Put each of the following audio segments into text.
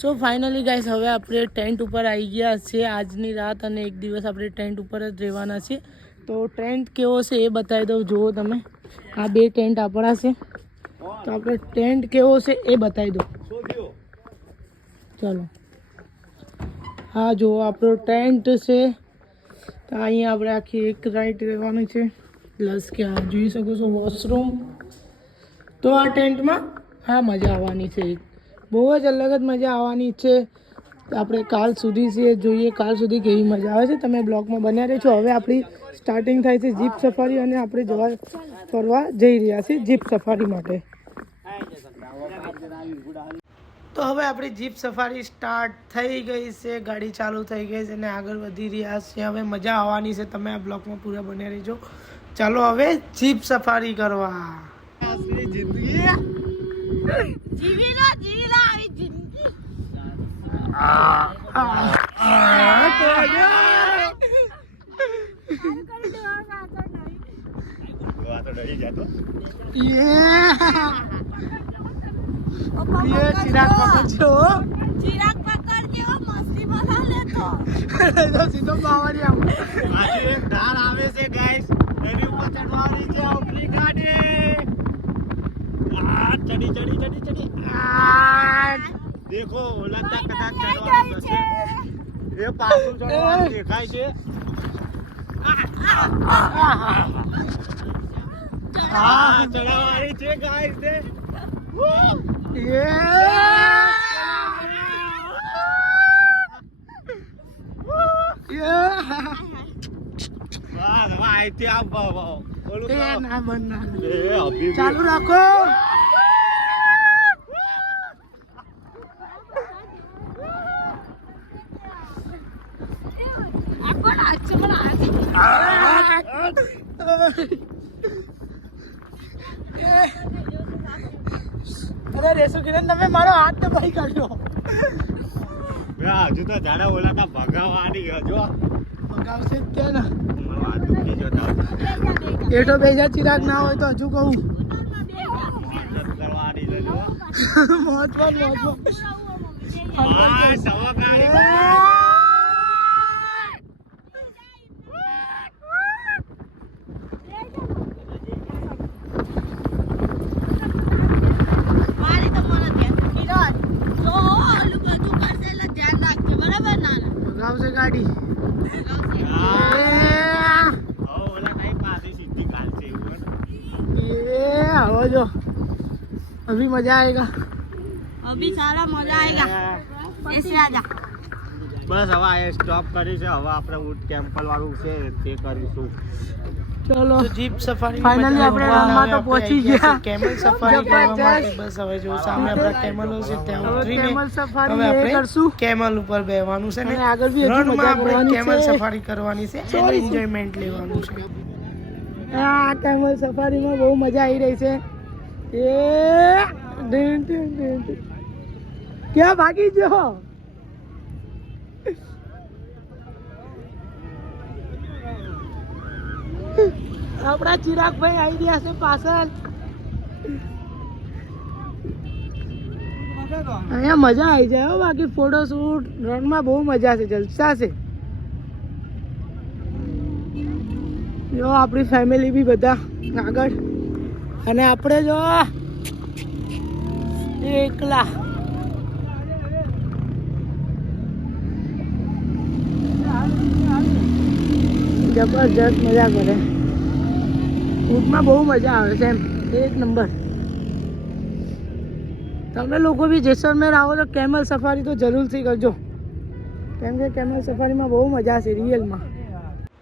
So finally guys હવે આપણે tent ઉપર આવી ગયા છે આજની રાત અને એક દિવસ આપણે ટેન્ટ ઉપર જ રહેવાના છે તો ટેન્ટ કેવો છે એ બતાવી દઉં. જુઓ તમે. આ બે ટેન્ટ આપણા છે. તો આપણે ટેન્ટ કેવો છે એ બતાવી દઉં. ચલો. હા, જુઓ, આપણો ટેન્ટ છે. તો અહીંયા આપણે આખી એક રાઈટ રહેવાની છે. પ્લસ કે આ જોઈ શકો છો વોશરૂમ તો આ ટેન્ટમાં હા, મજા આવવાની છે. એક બહુ જ અલગ જ મજા આવવાની છે. આપણે કાલ સુધી છે, જોઈએ કાલ સુધી કેવી મજા આવે છે. તમે બ્લોગમાં બન્યા રહેશો હવે આપણી સ્ટાર્ટિંગ થાય છે જીપ સફારી અને આપણે જવા ફરવા જઈ રહ્યા છીએ જીપ સફારી માટે. તો હવે આપણી જીપ સફારી સ્ટાર્ટ થઈ ગઈ છે. ગાડી ચાલુ થઈ ગઈ છે અને આગળ વધી રહ્યા છે. હવે મજા આવવાની છે. તમે આ બ્લોગમાં પૂરા બન્યા રહેજો. ચાલો હવે જીપ સફારી કરવા. જીવી લો જીવી લો સીધો બાવાની આમ એક ઢાળ આવે છે ગાઈસ એની ઉપર છે ઉપલી ગાડી ચડી ચડી ચડી ચડી. આ. દેખો ઓલા ત્યાં કદાચ ચડવાનું થશે. એ પાછું ચડવાનું દેખાય છે. હા ચડવાની છે ગાઈસ દે ચાલુ રાખો આ પણ આ છે પણ આ છે અરે રેસુ કિરણ તમે મારો હાથ તો ભાઈ કાઢ્યો. હજુ તો જાડા ઓલા તા ભગાવાની હજો. ભગાવશે ત્યાં ને. એટો બેજા ચિરાગ ના હોય તો હજુ કહું. છે જો. મહત્વ મહત્વ હા, સવકારી. મારી તો મને ધ્યાન કિરણ જો ઓલું બધું કરશે એટલે ધ્યાન રાખજે બરાબર ના ભગાવશે ગાડી અભી મજા આયેગા. અભી સારા મજા આયેગા. બસ હવે સ્ટોપ કરી છે. હવે આપણે વુડ કેમ્પલ વાળું છે તે કરીશું. ચલો. જીપ સફારી ફાઇનલી આપણે રામમાં તો પહોંચી ગયા. કેમલ સફારી માટે બસ હવે જો સામે આપણા કેમલો છે ત્યાં ઉતરીને કેમલ સફારી હવે આપણે કરશું. કેમલ ઉપર બેહવાનું છે ને. આગળ બી મજા આપણે કેમલ સફારી કરવાની છે એનું એન્જોયમેન્ટ લેવાનું છે. આ કેમલ સફારીમાં બહુ મજા આવી રહી છે. એ. ક્યાં ભાગી જો આપણા ચિરાગભાઈ આવી રહ્યા છે પાછળ. અહીંયા મજા આવી જાય હો બાકી ફોટો શૂટ રનમાં બહુ મજા છે, જલસા છે. જો આપણી ફેમિલી બી બધા આગળ. અને આપણે જો એકલા. જબરજસ્ત મજા કરે. ઊંટમાં બહુ મજા આવે છે એમ. એક નંબર. તમે લોકો બી જેસલમેર આવો તો કેમલ સફારી તો જરૂરથી કરજો. કેમ કે કેમલ સફારીમાં બહુ મજા છે રિયલમાં.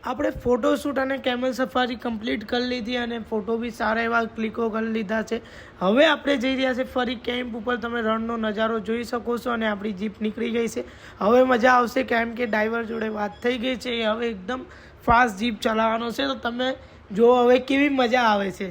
આપણે ફોટોશૂટ અને કેમલ સફારી કમ્પ્લીટ કરી લીધી અને ફોટો બી સારા એવા ક્લિકો કરી લીધા છે. હવે આપણે જઈ રહ્યા છે ફરી કેમ્પ ઉપર. તમે રણનો નજારો જોઈ શકો છો અને આપણી જીપ નીકળી ગઈ છે. હવે મજા આવશે કેમ કે ડ્રાઈવર જોડે વાત થઈ ગઈ છે. હવે એકદમ ફાસ્ટ જીપ ચલાવવાનો છે તો તમે જો હવે કેવી મજા આવે છે.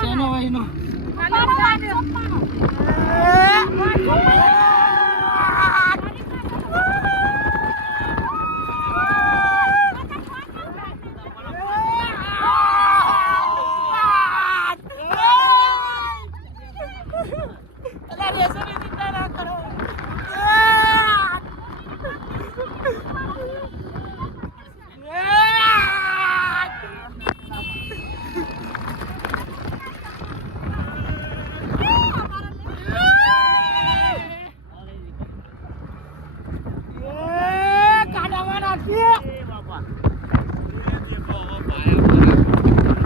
ચેનો ભાઈનો એ બાપા. એ દેખો, હવે ભાઈ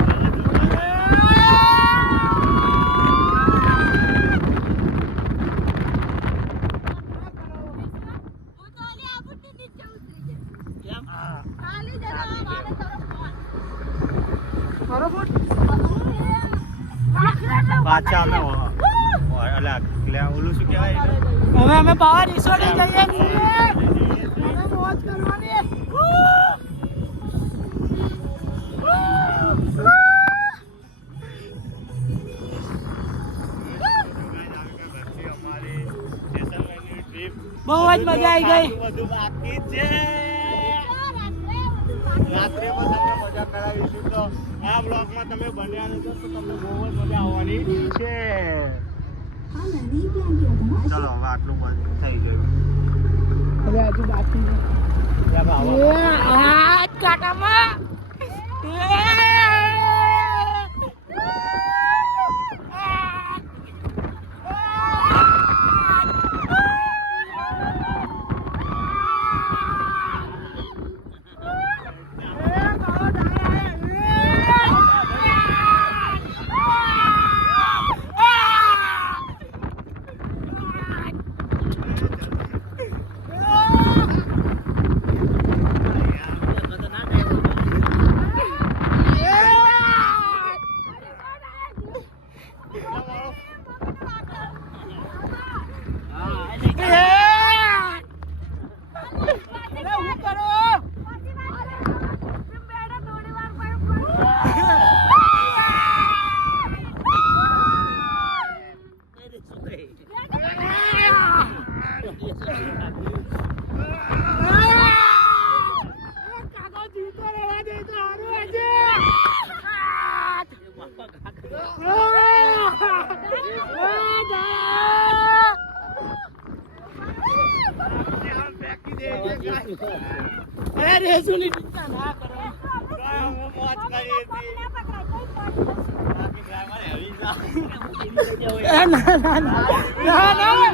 હા. બરોબર પાછા અમે ઓ- ઓ- અલા, એટલે ઓલું શું કહેવાય એને? હવે અમે પાવા રિસોર્ટે જઈએ છીએ હવે મોજ કરવાની અમારી જેસલમેરની trip બહુ જ મજા આવી ગઈ. બધું બાકી છે રાત્રે પણ તમને મજા કરાવીશું તો આ બ્લોગમાં તમે બન્યા રહેજો તો તમને બહુ જ મજા આવવાની છે ચલો હવે આટલું થઈ ગયું હવે આજુ બાકી છે. કાટામાં. અરે રેસુની ચિંતા ના કરો ના. ના ના. ના ના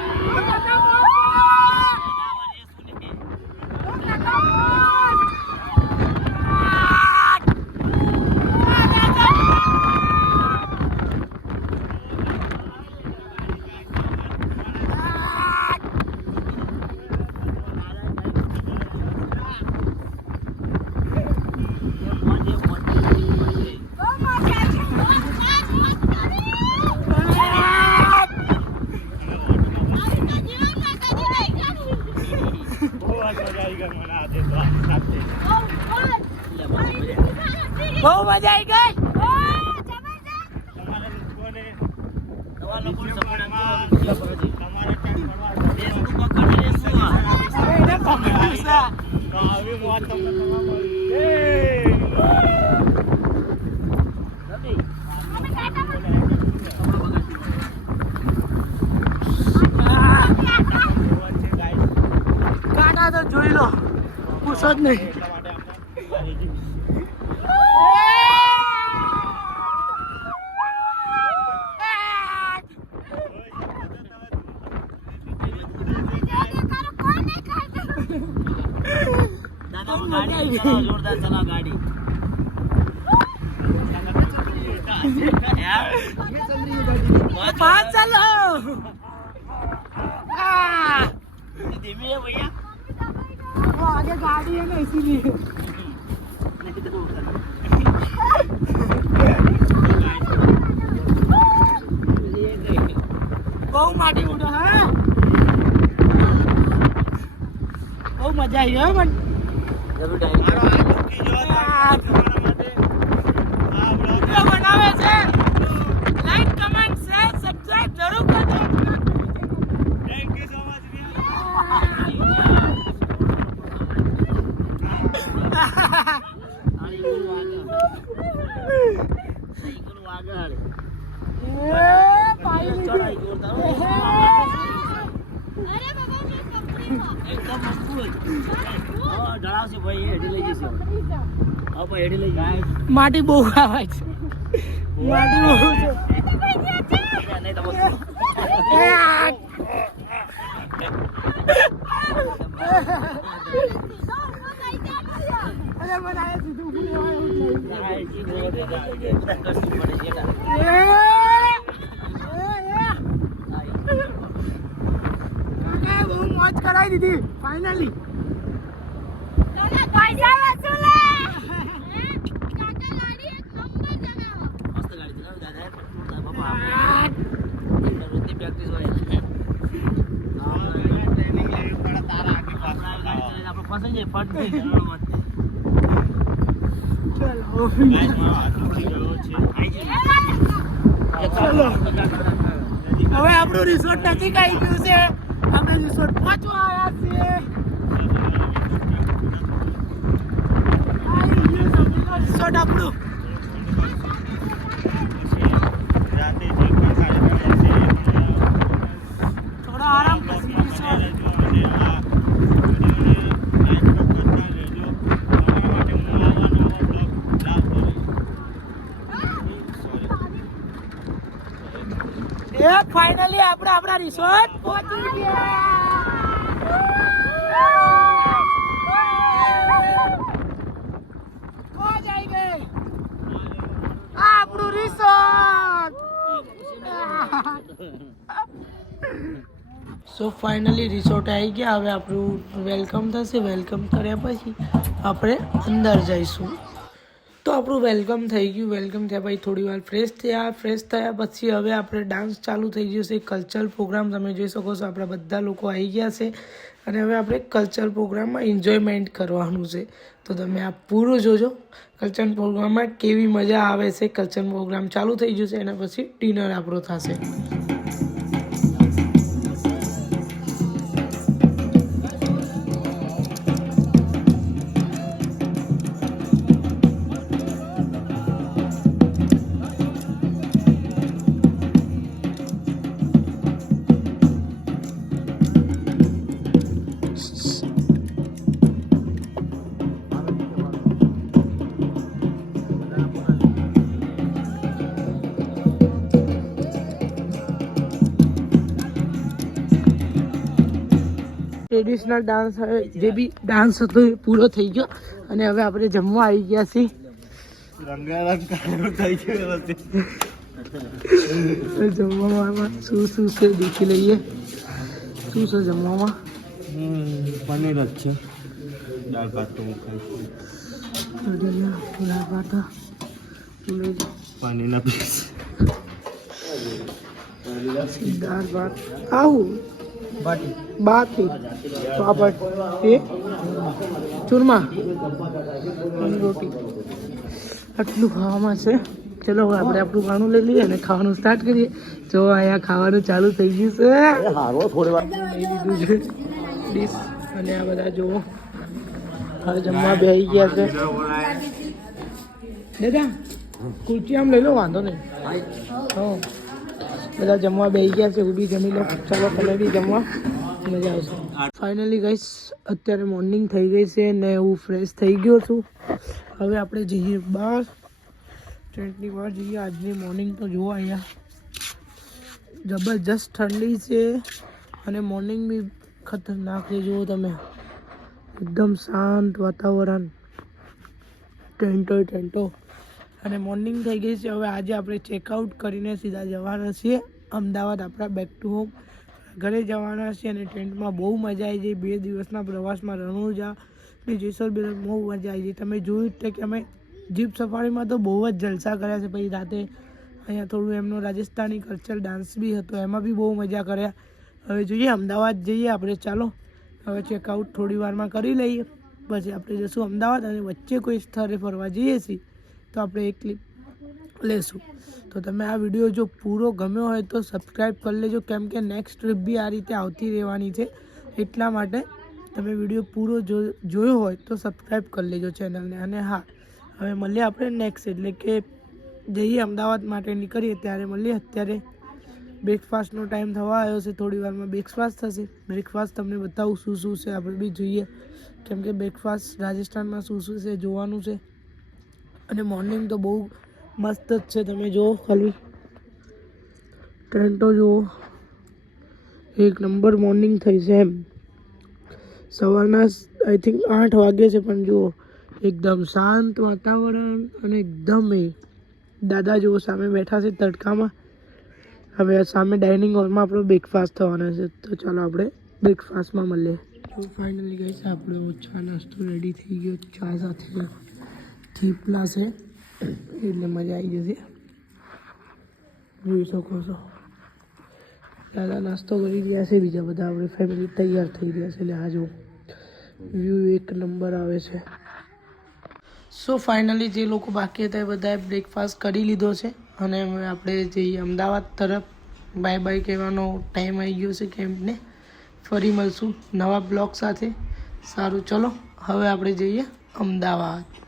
બહુ જ મજા આવી ગઈ મને આજે તો આ સાથે. બહુ મજા આવી ગઈ તમારે લોકોને ડિસેમ્બરમાં તમારે ક્યાંક ફરવા જવું અરે એને પકડ્યું છે તો આવી મોજ તમને કરવા મળશે. મોજ છે guys. કાંટા તો જોઈ લો પૂછો જ નહીં. चलाओ जोरदार चलाओ गाड़ी पाँच चलाओ धीमी है भैया वो आगे गाड़ी है ना इसीलिए मज़ा आई है જરૂર ડાયરી વીડિયો બનાવે છે લાઈક કમેન્ટ શેર સબસ્ક્રાઇબ જરૂર કરજો એ પાઈ લીધી. માટી બહુ આવે છે. માટી બહુ છે એ આ. અરે મને આ સીધું ઊભું રહેવાય એવું જ નહીં. એ, એ, એ. કાકાએ બહુ મોજ કરાવી દીધી ફાઇનલી પૈસા વસૂલે કાકા ગાડી એક નંબર જગાવો ચલો હવે આપણું રિસોર્ટ નજીક આવી ગયું છે. આપણે રિસોર્ટ પહોંચવા આવ્યા છીએ. રિસોર્ટ આપણું થોડો આરામ પછી રિસોર્ટ એ ફાઇનલી આપણે આપણા રિસોર્ટ પહોંચી ગયા. પહોંચ આવી ગઈ આ આપણું રિસોર્ટ. સો ફાઇનલી રિસોર્ટ આવી ગયા. હવે આપણું વેલકમ થશે. વેલકમ કર્યા પછી આપણે અંદર જઈશું. તો આપણું વેલકમ થઈ ગયું. વેલકમ થયા પછી થોડી વાર ફ્રેશ થયા. ફ્રેશ થયા પછી હવે આપણે ડાન્સ ચાલુ થઈ ગયું છે. કલ્ચરલ પ્રોગ્રામ તમે જોઈ શકો છો. આપણા બધા લોકો આવી ગયા છે. અને હવે આપણે કલ્ચરલ પ્રોગ્રામમાં એન્જોયમેન્ટ કરવાનું છે. તો તમે આ પૂરું જોજો. કલ્ચરલ પ્રોગ્રામમાં કેવી મજા આવે છે. કલ્ચરલ પ્રોગ્રામ ચાલુ થઈ જશે એના પછી ડિનર આપણો થશે. ટ્રેડિશનલ ડાન્સ હવે જે બી ડાન્સ હતો એ પૂરો થઈ ગયો. અને હવે આપણે જમવા આવી ગયા છીએ. રંગારંગ થઈ ગયું હતું જમવામાં શું શું છે દેખી લઈએ. શું છે જમવામાં? પનીર જ છે. દાળ ભાત તો પનીરના પીસ દાળ ભાત. આવું? બાટી. પાપડ એ? ચૂરમા. અને રોટી. આટલું ખાવામાં છે. ચલો હવે આપણે આપણું ખાણું લઈ લઈએ અને ખાવાનું સ્ટાર્ટ કરીએ. જો અહીંયા ખાવાનું ચાલુ થઈ ગયું છે. થોડી વાર. લઈ લીધું છે. ડીશ અને આ બધા જુઓ. હવે જમવા બેસી ગયા છે. દાદા કુલચી આમ લઈ લો વાંધો નહીં. હા. બધા જમવા બેસી ગયા છે હું બી જમી લો, ચાલો તમે બી જમવા. મજા આવશે. ફાઇનલી ગઈશ અત્યારે મોર્નિંગ થઈ ગઈ છે ને હું ફ્રેશ થઈ ગયો છું. હવે આપણે જઈએ બહાર. ટ્રેન્ટની બહાર જઈએ. આજની મોર્નિંગ તો જુઓ અહીંયા. જબરજસ્ત ઠંડી છે અને મોર્નિંગ બી ખતરનાક છે, જુઓ તમે. એકદમ શાંત વાતાવરણ. ટેન્ટો ટેન્ટો. અને મોર્નિંગ થઈ ગઈ છે. હવે આજે આપણે ચેકઆઉટ કરીને સીધા જવાના છીએ. અમદાવાદ આપણા બેક ટુ હોમ ઘરે જવાના છીએ અને ટેન્ટમાં બહુ મજા આવી જઈ બે દિવસના પ્રવાસમાં રણુજા, ને જેસલમેર બહુ મજા આવી જઈ તમે જોયું જ કે અમે જીપ સફારીમાં તો બહુ જ જલસા કર્યા છે. પછી રાતે અહીંયા થોડું એમનો રાજસ્થાની કલ્ચર ડાન્સ બી હતો. એમાં બી બહુ મજા કર્યા. હવે જોઈએ, અમદાવાદ જઈએ આપણે. ચાલો, હવે ચેકઆઉટ થોડી વારમાં કરી લઈએ. પછી આપણે જઈશું અમદાવાદ અને વચ્ચે કોઈ સ્થળે ફરવા જઈએ છીએ. તો આપણે એક ક્લિપ લેશું. તો તમે આ વીડિયો જો પૂરો ગમ્યો હોય તો સબસ્ક્રાઈબ કરી લેજો. કેમ કે નેક્સ્ટ ટ્રીપ બી આ રીતે આવતી રહેવાની છે. એટલા માટે તમે વીડિયો પૂરો જો, જોયો હોય તો સબસ્ક્રાઈબ કરી લેજો ચેનલને અને હા, હવે મળીએ આપણે નેક્સ્ટ એટલે કે જઈએ અમદાવાદ માટે નીકળીએ. ત્યારે મળીએ. અત્યારે બ્રેકફાસ્ટનો ટાઈમ થવા આવ્યો છે. થોડી વારમાં બ્રેકફાસ્ટ થશે. બ્રેકફાસ્ટ તમને બતાવું શું શું છે? આપણે બી જોઈએ. કેમ કે બ્રેકફાસ્ટ રાજસ્થાનમાં શું શું છે? જોવાનું છે. અને મોર્નિંગ તો બહુ મસ્ત જ છે. તમે જુઓ ખાલી. ટ્રેન તો જુઓ. એક નંબર મોર્નિંગ થઈ છે એમ. સવારના આઈ થિંક આઠ વાગે છે પણ જુઓ. એકદમ શાંત વાતાવરણ અને એકદમ એ દાદા જુઓ સામે બેઠા છે તડકામાં. હવે સામે ડાઇનિંગ હોલમાં આપણો બ્રેકફાસ્ટ થવાનો છે. તો ચાલો આપણે બ્રેકફાસ્ટમાં મળીએ. તો ફાઇનલી ગઈ છે આપણો ચા નાસ્તો રેડી થઈ ગયો. ચા સાથે થીપલા છે. એટલે મજા આવી જશે. જોઈ શકો છો. દાદા નાસ્તો કરી રહ્યા છે. બીજા બધા આપણે ફેમિલી તૈયાર થઈ રહ્યા છે. એટલે આ જો વ્યૂ એક નંબર આવે છે. સો ફાઇનલી જે લોકો બાકી હતા એ બધાએ બ્રેકફાસ્ટ કરી લીધો છે. અને હવે આપણે જઈએ અમદાવાદ તરફ બાય બાય કહેવાનો ટાઈમ આવી ગયો છે કેમ્પને. ફરી મળશું નવા બ્લોગ સાથે. સારું, ચલો, હવે આપણે જઈએ અમદાવાદ.